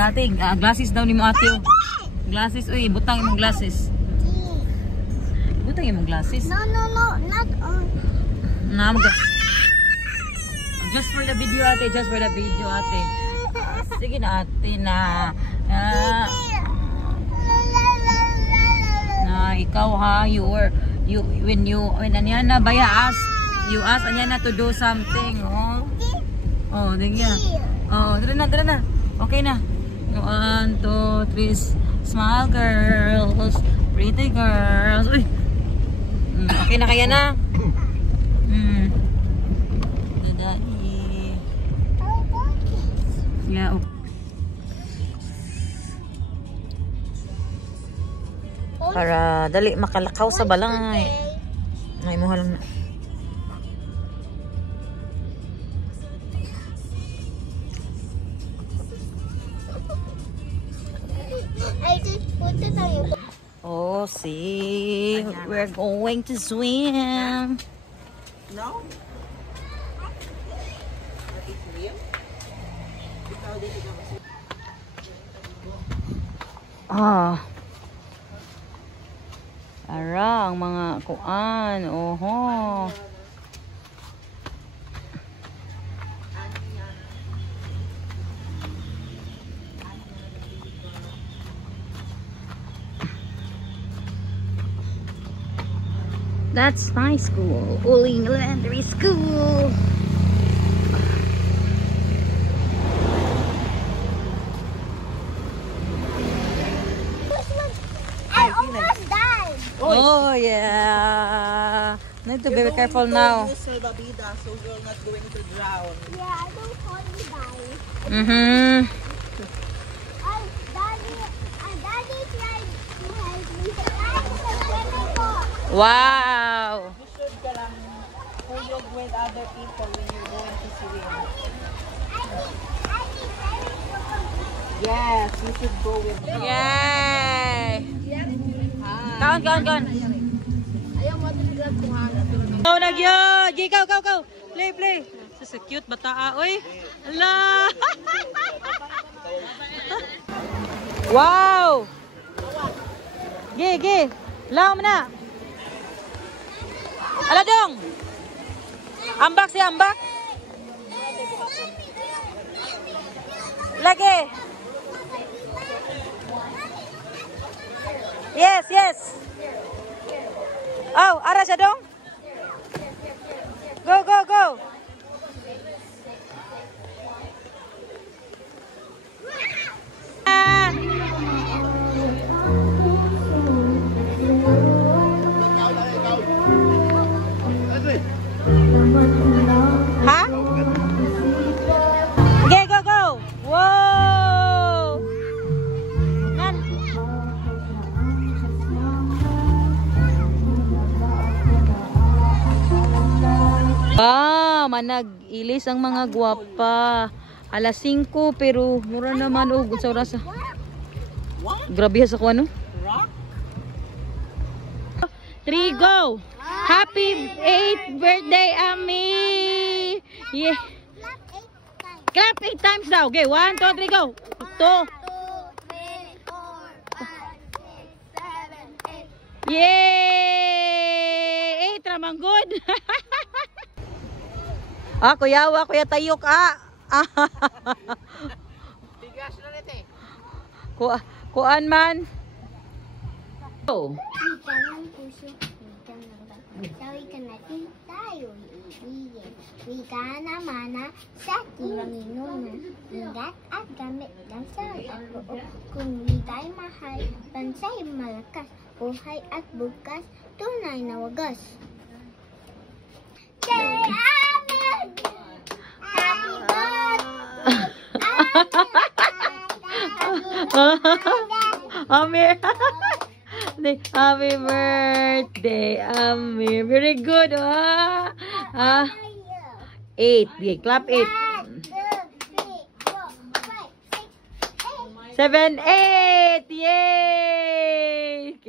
Dati, glasses daw ni mo ate. Glasses, uy, butang imong glasses. Butang imong glasses. No, not on. Just for the video ate, just for the video ate. Sige na ate na. Ikaw ha, when Anyana Baya you ask Anyana to do something, oh, dingya. Oh, tara na. Okay na. 1, 2, 3, smile girls, pretty girls. Uy. Okay na kaya na. Dadai. Yeah. Para dali makalakaw sa balay. Ay mo lang na. Oh, see, we're going to swim. No? Ara, ang mga kuan. Oho. That's my school, Uling Elementary School. I almost died. Oh yeah. Need to be careful now. Use salvavidas so you're not going to drown. Yeah, I don't want to die. Daddy tried to help me. Wow. You should huyog with other people when you're going to swim. Yes, you should go with them. Yay! Kaon. Ayaw mo talaga kuhanan. Go nagyo! Go! Play! So cute bata oy. Ala! Wow! Ge! Lao mo na. Ala dong! Ambak. Lagi! Yes! Oh, ara siya dong? Go! Ha? Okay, go! Wow! Nan. Manag-ilis ang mga gwapa. Alas 5 pero mura naman sa oras. Grabe sa kuno. 3 go. Happy 8th birthday, Ami. Yeah. Clap 8 times daw. Okay, 1, 2, 3 go. 2. 2, 3, 4, 5, 6, 7, 8. Yay! 8 ramang good. Kuya tayok Bigas na nito eh. Kuan man. Oh. Sabi ka natin tayo ibigin. Wika na mana sa Pilipinas. Ingat at gamit ng sarap at loob. Kung wika'y mahal, bansay malakas. Buhay at bukas, tunay na wagas. Say amen! Happy birthday! Happy birthday, Amir. Very good, 8. Okay, clap 8. 7, 8. Yay!